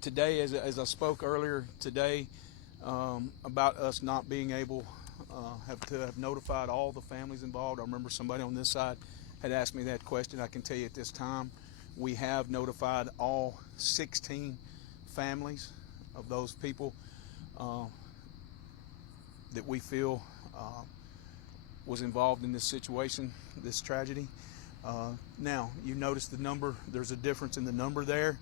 Today, as I spoke earlier today, about us not being able to have notified all the families involved. I remember somebody on this side had asked me that question. I can tell you at this time, we have notified all 16 families of those people that we feel was involved in this situation, this tragedy. Now, you notice the number, there's a difference in the number there.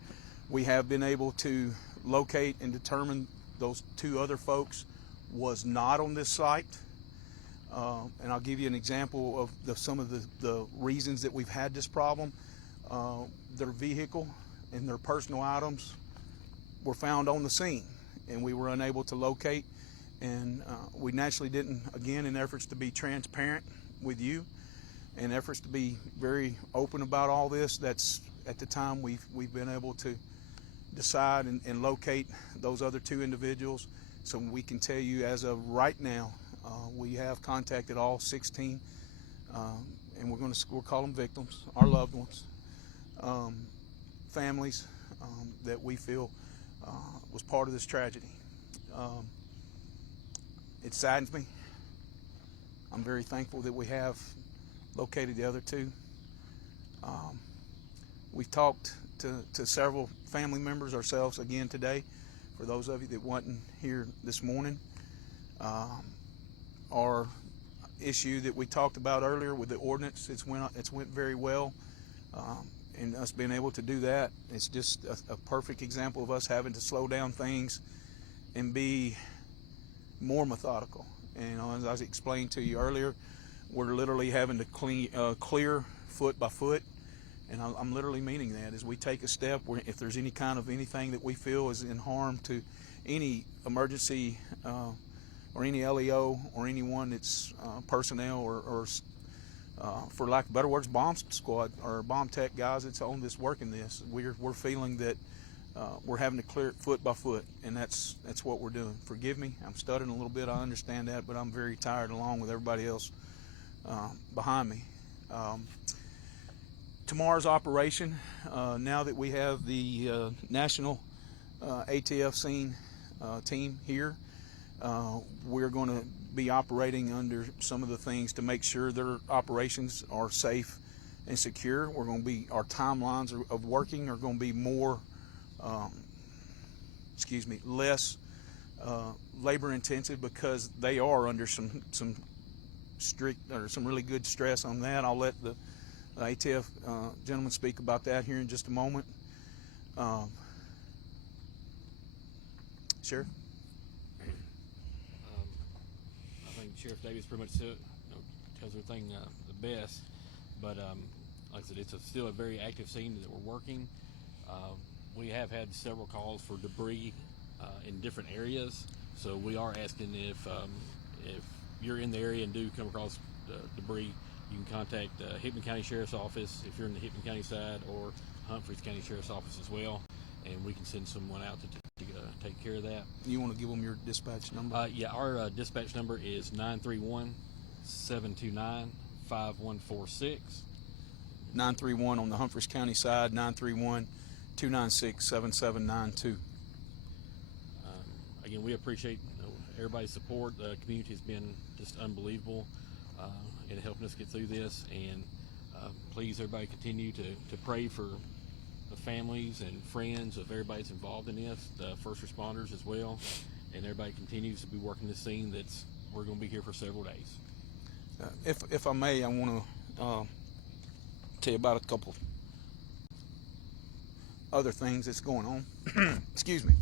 We have been able to locate and determine those 2 other folks was not on this site. And I'll give you an example of some of the reasons that we've had this problem. Their vehicle and their personal items were found on the scene, and we were unable to locate. And we naturally didn't, again, in efforts to be transparent with you, in efforts to be very open about all this, that's at the time we've been able to decide and locate those other 2 individuals. So we can tell you as of right now, we have contacted all 16, and we'll call them victims, our loved ones, families that we feel was part of this tragedy. It saddens me. I'm very thankful that we have located the other 2. We've talked to several family members ourselves again today. For those of you that wasn't here this morning, our issue that we talked about earlier with the ordinance, it's went very well, and us being able to do that, it's just a perfect example of us having to slow down things and be more methodical. And as I explained to you earlier, we're literally having to clear foot by foot. And I'm literally meaning that as we take a step, if there's any kind of anything that we feel is in harm to any emergency or any LEO or anyone that's personnel or for lack of better words, bomb squad or bomb tech guys that's on this working this, we're feeling that we're having to clear it foot by foot, and that's what we're doing. Forgive me, I'm stuttering a little bit. I understand that, but I'm very tired along with everybody else behind me. Tomorrow's operation, now that we have the national ATF scene team here, we're going to be operating under some of the things to make sure their operations are safe and secure. We're going to be, our timelines of working are going to be more, less labor intensive, because they are under some strict or some really good stress on that. I'll let the ATF gentleman speak about that here in just a moment. Sheriff? I think Sheriff Davis pretty much tells everything the best, but like I said, it's still a very active scene that we're working. We have had several calls for debris in different areas, so we are asking if you're in the area and do come across debris, you can contact Hickman County Sheriff's Office if you're in the Hickman County side, or Humphreys County Sheriff's Office as well, and we can send someone out to take care of that. You want to give them your dispatch number? Yeah, our dispatch number is 931-729-5146. 931 on the Humphreys County side, 931-296-7792. Again, we appreciate everybody's support. The community has been just unbelievable in helping us get through this, and please, everybody, continue to pray for the families and friends of everybody that's involved in this, the first responders as well, and everybody continues to be working this scene. We're going to be here for several days. If I may, I want to tell you about a couple other things that's going on. Excuse me,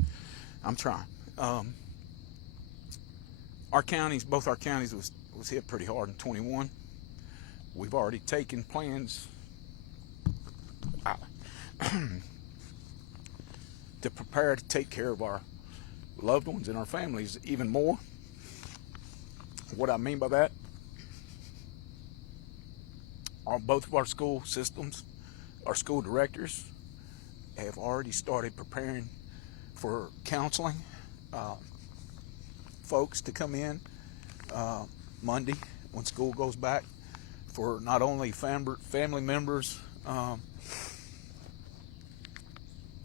I'm trying. Both our counties was hit pretty hard in 21. We've already taken plans to prepare to take care of our loved ones and our families even more. What I mean by that, both of our school systems, our school directors have already started preparing for counseling folks to come in Monday when school goes back, for not only family members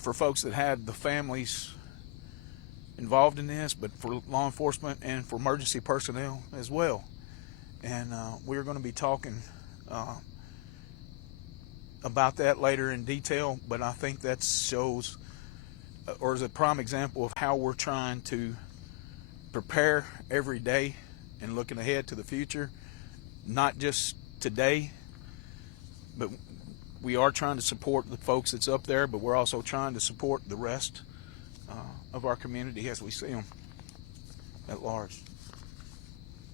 for folks that had the families involved in this, but for law enforcement and for emergency personnel as well. And we're going to be talking about that later in detail, but I think that shows or is a prime example of how we're trying to prepare every day and looking ahead to the future, not just today, but we are trying to support the folks that's up there, but we're also trying to support the rest of our community as we see them at large.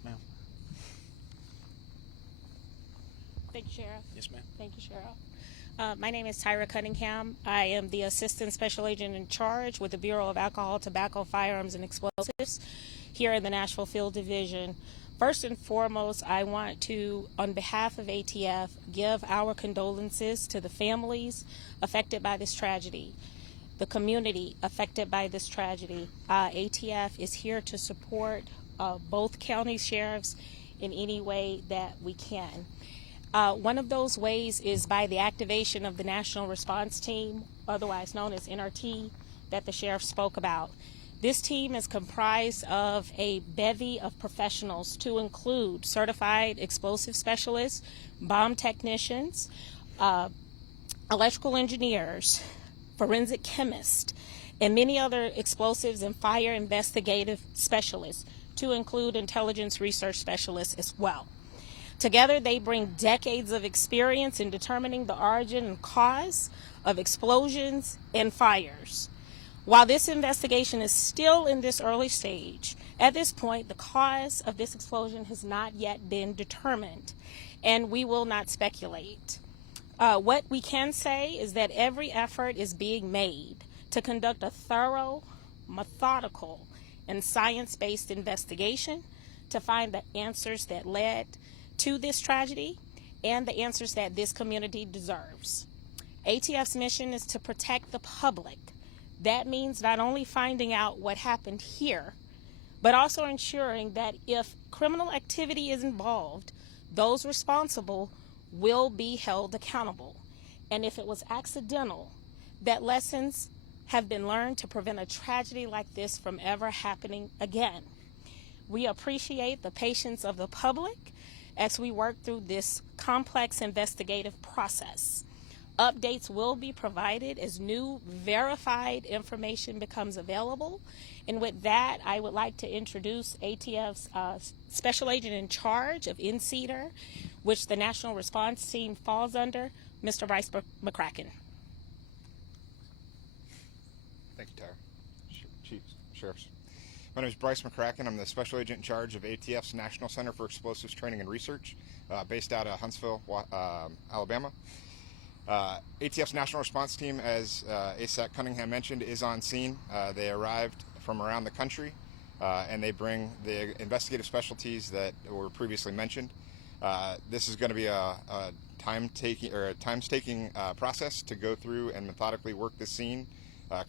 Ma'am. Thank you, Sheriff. Yes, ma'am. Thank you, Sheriff. My name is Tyra Cunningham. I am the Assistant Special Agent in Charge with the Bureau of Alcohol, Tobacco, Firearms, and Explosives here in the Nashville Field Division. First and foremost, I want to, on behalf of ATF, give our condolences to the families affected by this tragedy, the community affected by this tragedy. ATF is here to support both county sheriffs in any way that we can. One of those ways is by the activation of the National Response Team, otherwise known as NRT, that the sheriff spoke about. This team is comprised of a bevy of professionals to include certified explosive specialists, bomb technicians, electrical engineers, forensic chemists, and many other explosives and fire investigative specialists, to include intelligence research specialists as well. Together, they bring decades of experience in determining the origin and cause of explosions and fires. While this investigation is still in this early stage, at this point, the cause of this explosion has not yet been determined, and we will not speculate. What we can say is that every effort is being made to conduct a thorough, methodical, and science-based investigation to find the answers that led to this tragedy and the answers that this community deserves. ATF's mission is to protect the public. That means not only finding out what happened here, but also ensuring that if criminal activity is involved, those responsible will be held accountable. And if it was accidental, that lessons have been learned to prevent a tragedy like this from ever happening again. We appreciate the patience of the public as we work through this complex investigative process. Updates will be provided as new verified information becomes available. And with that, I would like to introduce ATF's Special Agent in Charge of NCEDR, which the National Response Team falls under, Mr. Bryce McCracken. Thank you, Tyra. Chief, Sheriffs. My name is Bryce McCracken. I'm the Special Agent in Charge of ATF's National Center for Explosives Training and Research, based out of Huntsville, Alabama. ATF's National Response Team, as ASAC Cunningham mentioned, is on scene. They arrived from around the country, and they bring the investigative specialties that were previously mentioned. This is going to be a time-taking process to go through and methodically work the scene.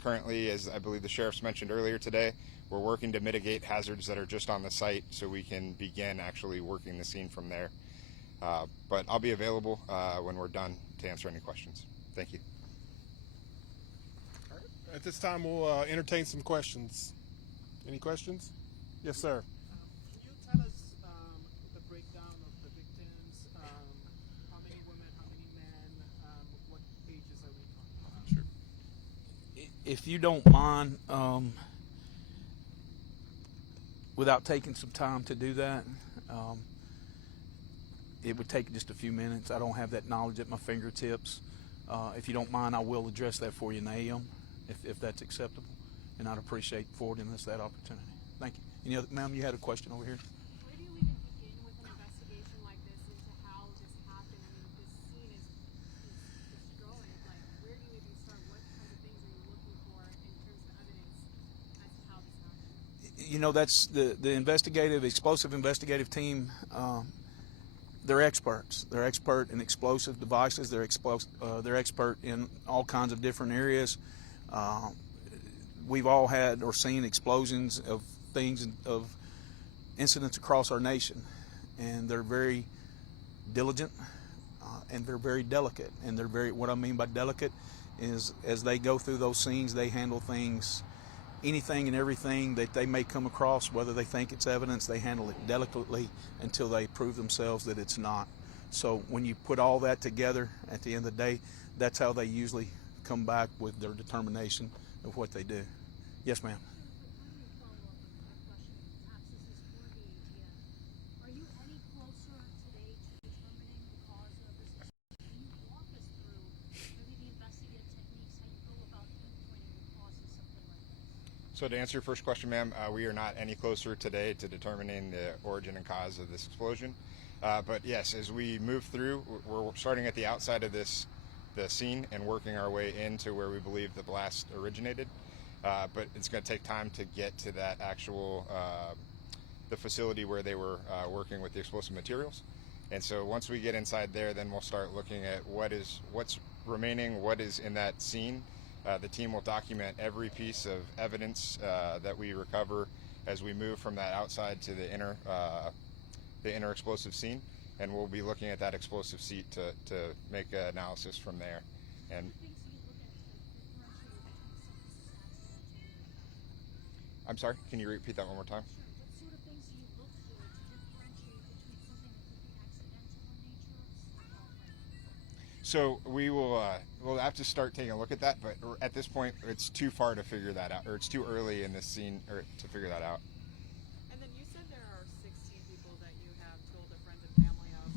Currently, as I believe the sheriffs mentioned earlier today, we're working to mitigate hazards that are just on the site so we can begin actually working the scene from there. But I'll be available when we're done to answer any questions. Thank you. All right. At this time, we'll entertain some questions. Any questions? Yes, sir. Can you tell us the breakdown of the victims? How many women, how many men? What ages are we talking about? Sure. If you don't mind, without taking some time to do that, it would take just a few minutes. I don't have that knowledge at my fingertips. If you don't mind, I will address that for you in AM, if that's acceptable, and I'd appreciate forwarding us that opportunity. Thank you. Ma'am, you had a question over here. Where do you even begin with an investigation like this into how this happened? I mean, this scene is destroyed. Like, where do you even start? What kinds of things are you looking for in terms of evidence as to how this happened? That's the explosive investigative team. They're experts. They're expert in explosive devices. They're expert in all kinds of different areas. We've all had or seen explosions of things, of incidents across our nation, and they're very diligent and they're very delicate. And what I mean by delicate is as they go through those scenes, they handle things, anything and everything that they may come across, whether they think it's evidence, they handle it delicately until they prove themselves that it's not. So when you put all that together, at the end of the day, that's how they usually come back with their determination of what they do. Yes, ma'am. Are you any closer today to determining the cause of this explosion? Can you walk us through maybe the investigative techniques, how you go about pinpointing the cause of something like this? So to answer your first question, ma'am, we are not any closer today to determining the origin and cause of this explosion. But yes, as we move through, we're starting at the outside of the scene and working our way into where we believe the blast originated. But it's going to take time to get to that actual the facility where they were working with the explosive materials. And so once we get inside there, then we'll start looking at what's remaining, what is in that scene. The team will document every piece of evidence that we recover as we move from that outside to the inner explosive scene, and we'll be looking at that explosive seat to make an analysis from there. And I'm sorry, can you repeat that one more time? What sort of things do you look for to differentiate between something that could be accidental in nature? So we'll have to start taking a look at that, but at this point it's too far to figure that out, or it's too early in this scene to figure that out. And then you said there are 16 people that you have told their friends and family of.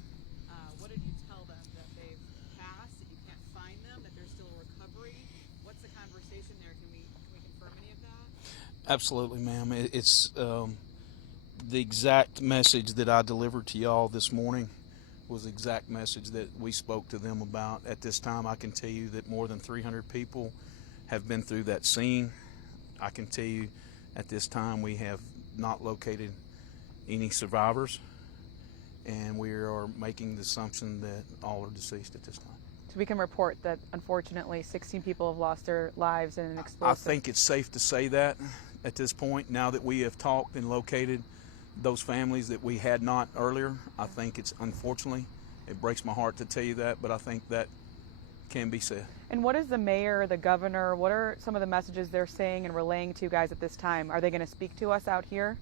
What did you tell them? That they've passed, that you can't find them, that there's still a recovery? What's the conversation there? Can we confirm any of that? Absolutely, ma'am. It's the exact message that I delivered to y'all this morning was the exact message that we spoke to them about. At this time, I can tell you that more than 300 people have been through that scene. I can tell you at this time we have not located any survivors, and we are making the assumption that all are deceased at this time. So we can report that unfortunately 16 people have lost their lives in an I explosive. think it's safe to say that at this point, now that we have talked and located those families that we had not earlier. I think it's, unfortunately, it breaks my heart to tell you that, but I think that can be said. And what is the mayor, the governor, what are some of the messages they're saying and relaying to you guys at this time? Are they going to speak to us out here?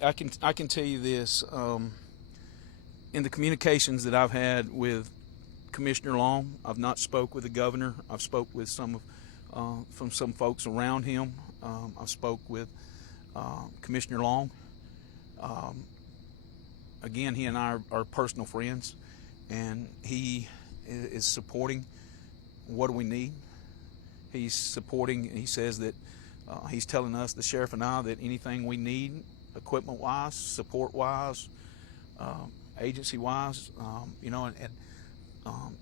I can tell you this, in the communications that I've had with Commissioner Long, I've not spoke with the governor. I've spoke with some folks around him. I spoke with Commissioner Long. Again, he and I are personal friends, and he is supporting what do we need. He's supporting, he says that he's telling us, the sheriff and I, that anything we need, equipment-wise, support-wise, agency-wise, and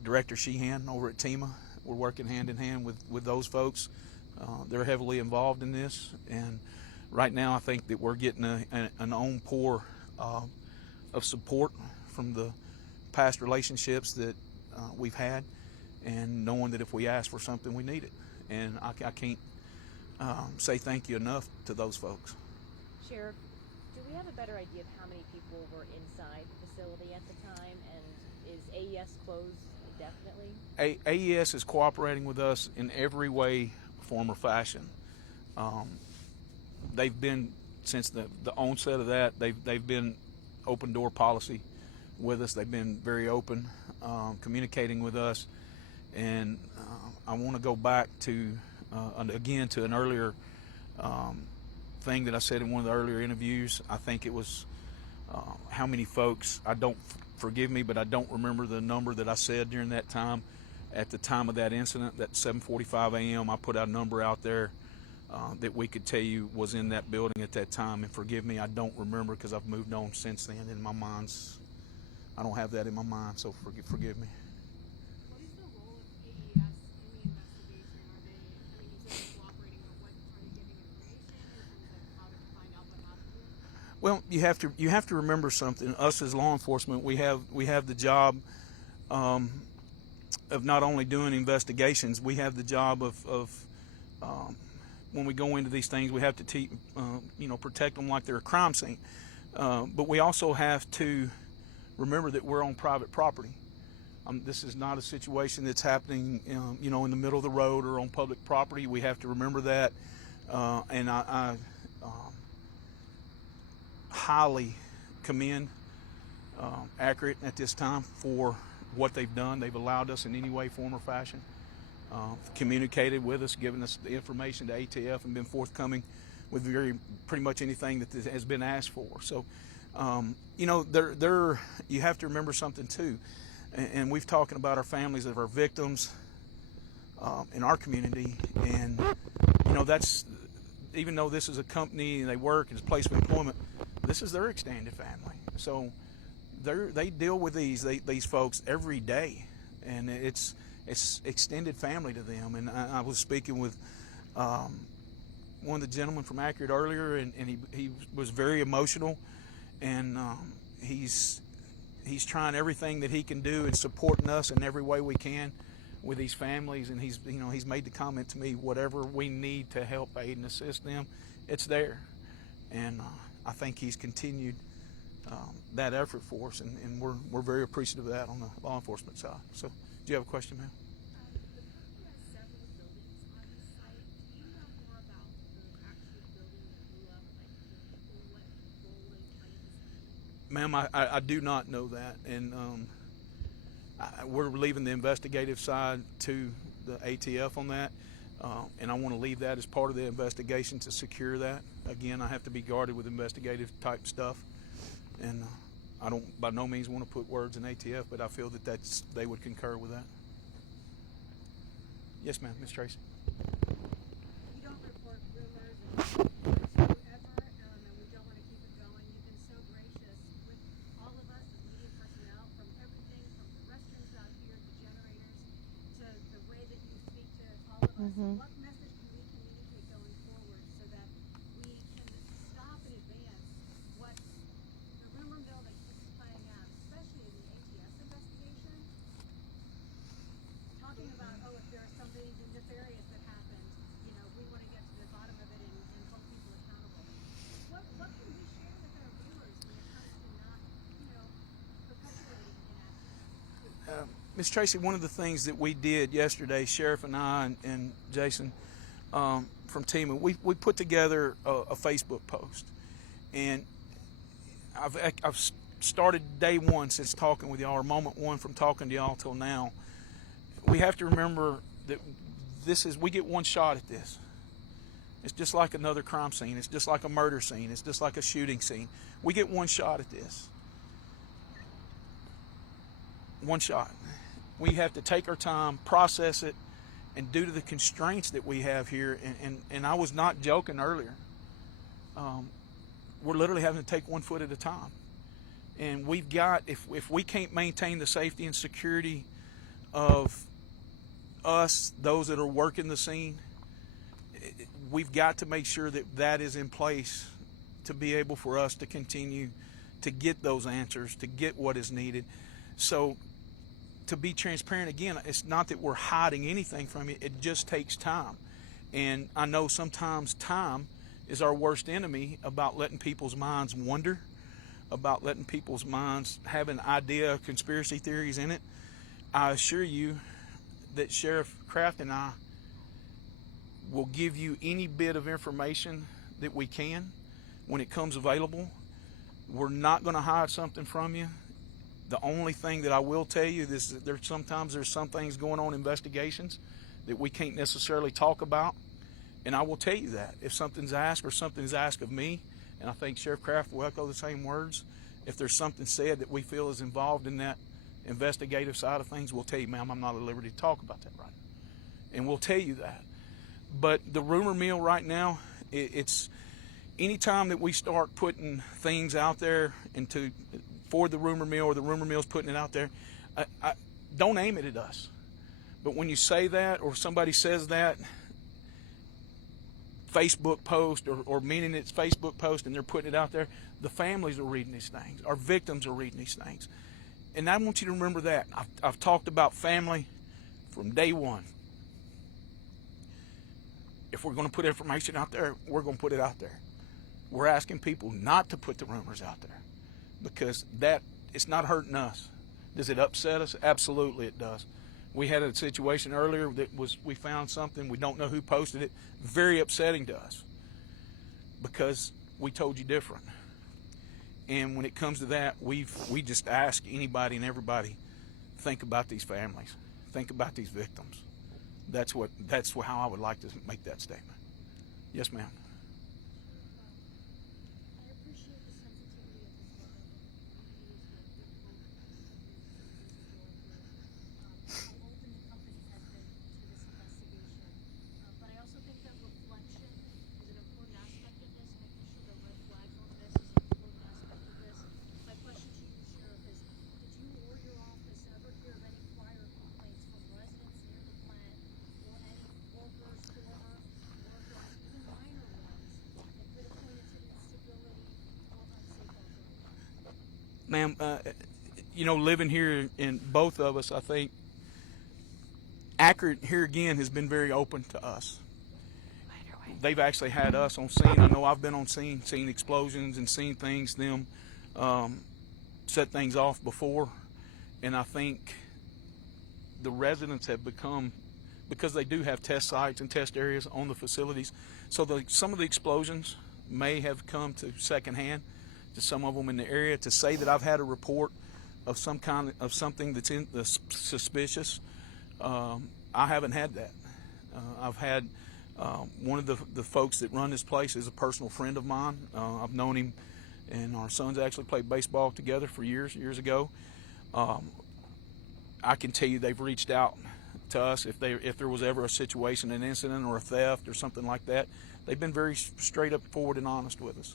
Director Sheehan over at TEMA, we're working hand in hand with those folks. They're heavily involved in this, and right now I think that we're getting an encore of support from the past relationships that we've had, and knowing that if we ask for something, we need it. And I can't say thank you enough to those folks. Sheriff, do we have a better idea of how many people were inside the facility at the time, and is AES closed indefinitely? AES is cooperating with us in every way, form, or fashion. They've been, since the onset of that, they've been open door policy with us. They've been very open, communicating with us. And I want to go back to, again, to an earlier thing that I said in one of the earlier interviews. I think it was how many folks, forgive me, but I don't remember the number that I said during that time. At the time of that incident, that 7:45 a.m., I put a number out there that we could tell you was in that building at that time. And forgive me, I don't remember, because I've moved on since then. In my mind's, I don't have that in my mind, so forgive me. What is the role of AES in the investigation? Are they, you said they're cooperating, but are they giving information in terms of how to find out what happened? Well, you have to remember something. Us as law enforcement, we have the job of not only doing investigations. We have the job of when we go into these things, we have to protect them like they're a crime scene. But we also have to remember that we're on private property. This is not a situation that's happening, you know, in the middle of the road or on public property. We have to remember that, and I highly commend Accurate at this time for what they've done. They've allowed us in any way, form, or fashion, communicated with us, given us the information to ATF, and been forthcoming with pretty much anything that has been asked for. So, you know, you have to remember something too, and we've talking about our families of our victims in our community, and you know, that's, even though this is a company and they work and it's a place of employment, this is their extended family. So they deal with these folks every day, and it's extended family to them. And I was speaking with one of the gentlemen from Accurate earlier, and he was very emotional, and he's trying everything that he can do and supporting us in every way we can with these families. And he's made the comment to me, whatever we need to help aid and assist them, it's there. And I think he's continued that effort for us, and we're very appreciative of that on the law enforcement side. So, do you have a question, ma'am? The company has several buildings on the site. Do you know more about the actual building that blew up, like what role they played? Ma'am, I do not know that, and we're leaving the investigative side to the ATF on that, and I want to leave that as part of the investigation to secure that. Again, I have to be guarded with investigative type stuff, and I don't by no means want to put words in ATF, but I feel that they would concur with that. Yes, ma'am, Ms. Tracy. You don't report rumors and whatsoever, and we don't want to keep it going. You've been so gracious with all of us, the media personnel, from everything from the restrooms out here, the generators, to the way that you speak to all of us. What message can we communicate going forward so that we can stop in advance what the rumor mill that keeps playing out, especially in the ATS investigation? Talking about, oh, if there's something nefarious that happened, you know, we want to get to the bottom of it and hold people accountable. What can we share with our viewers when it comes to not, you know, perpetuating inaction? Ms. Tracy, one of the things that we did yesterday, Sheriff and I and Jason from TEMA, we put together a Facebook post, and I've started day one since talking with y'all, or moment one from talking to y'all till now. We have to remember that we get one shot at this. It's just like another crime scene. It's just like a murder scene. It's just like a shooting scene. We get one shot at this. One shot. We have to take our time, process it, and due to the constraints that we have here, and I was not joking earlier, we're literally having to take 1 foot at a time. And we've got, if we can't maintain the safety and security of us, those that are working the scene, we've got to make sure that that is in place to be able for us to continue to get those answers, to get what is needed. So, to be transparent again, it's not that we're hiding anything from you, it just takes time. And I know sometimes time is our worst enemy about letting people's minds wander, about letting people's minds have an idea of conspiracy theories in it. I assure you that Sheriff Kraft and I will give you any bit of information that we can when it comes available. We're not going to hide something from you. The only thing that I will tell you is that there's some things going on in investigations that we can't necessarily talk about. And I will tell you that if something's asked or something's asked of me, and I think Sheriff Kraft will echo the same words, if there's something said that we feel is involved in that investigative side of things, we'll tell you, ma'am, I'm not at liberty to talk about that right now. And we'll tell you that. But the rumor mill right now, it's anytime that we start putting things out there for the rumor mill, or the rumor mill's putting it out there, don't aim it at us. But when you say that, or somebody says that Facebook post, or meaning it's Facebook post and they're putting it out there, the families are reading these things. Our victims are reading these things. And I want you to remember that. I've talked about family from day one. If we're going to put information out there, we're going to put it out there. We're asking people not to put the rumors out there, because that it's not hurting us. Does it upset us? Absolutely it does. We had a situation earlier that was, we found something, we don't know who posted it, very upsetting to us because we told you different. And when it comes to that, we just ask anybody and everybody, think about these families, think about these victims. That's how I would like to make that statement. Yes, ma'am. I appreciate the sensitivity of this topic. It is very difficult how open the company has been to this investigation. But I also think that reflection is an important aspect of this, making sure the red flags on this is an important aspect of this. My question to you, Sheriff, is did you or your office ever hear of any prior complaints from residents near the plant or any workers, former workers, even minor ones, that could have pointed to instability or unsafe operations? Ma'am, living here in both of us, I think Accurate here again has been very open to us. They've actually had us on scene. I know I've been on scene, seen explosions and seen things, them set things off before. And I think the residents have become, because they do have test sites and test areas on the facilities, so some of the explosions may have come to secondhand to some of them in the area. To say that I've had a report of some kind of something that's suspicious, I haven't had that. I've had one of the folks that run this place is a personal friend of mine. I've known him, and our sons actually played baseball together for years ago. I can tell you they've reached out to us if there was ever a situation, an incident or a theft or something like that. They've been very straight up forward and honest with us.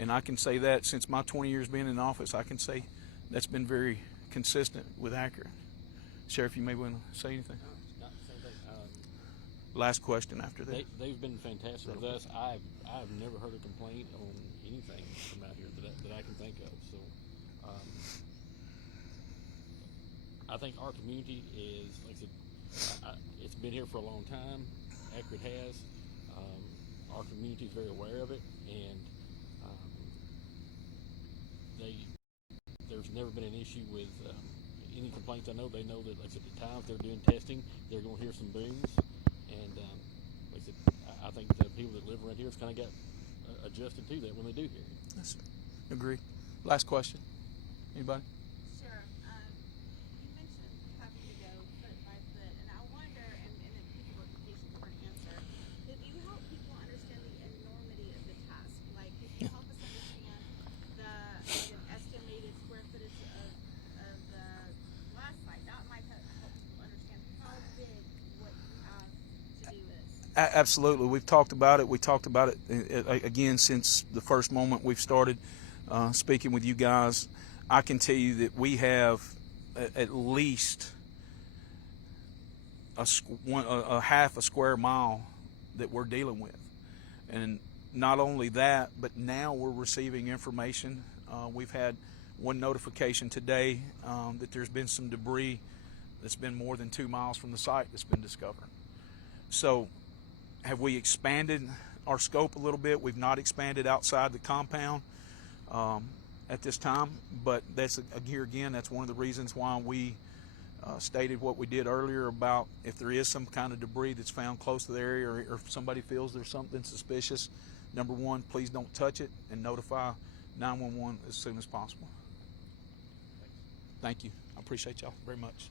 And I can say that since my 20 years being in office, I can say that's been very consistent with Accurate. Sheriff, you may want to say anything. Last question after that. They've been fantastic with us. I've never heard a complaint on anything from out here that I can think of. So I think our community is, like I said, it's been here for a long time. Accurate has. Our community is very aware of it, and there's never been an issue with any complaints. I know they know that, like I said, at the times they're doing testing, they're going to hear some booms, and like I said, I think the people that live around here have kind of got adjusted to that when they do hear it. Yes, agree. Last question. Anybody? Sure. You mentioned having to go foot by foot, and I wonder, and if people are patient for an answer, could you help people understand the enormity of the task? Like, could you help us understand the estimated square footage of the last site? That might help people understand how big what you have to do is. Absolutely. We've talked about it. We talked about it again since the first moment we've started speaking with you guys. I can tell you that we have at least a half a square mile that we're dealing with. And not only that, but now we're receiving information. We've had one notification today that there's been some debris that's been more than 2 miles from the site that's been discovered. So have we expanded our scope a little bit? We've not expanded outside the compound at this time, but that's here again, that's one of the reasons why we stated what we did earlier about if there is some kind of debris that's found close to the area, or if somebody feels there's something suspicious, number one, please don't touch it and notify 911 as soon as possible. Thank you. I appreciate y'all very much.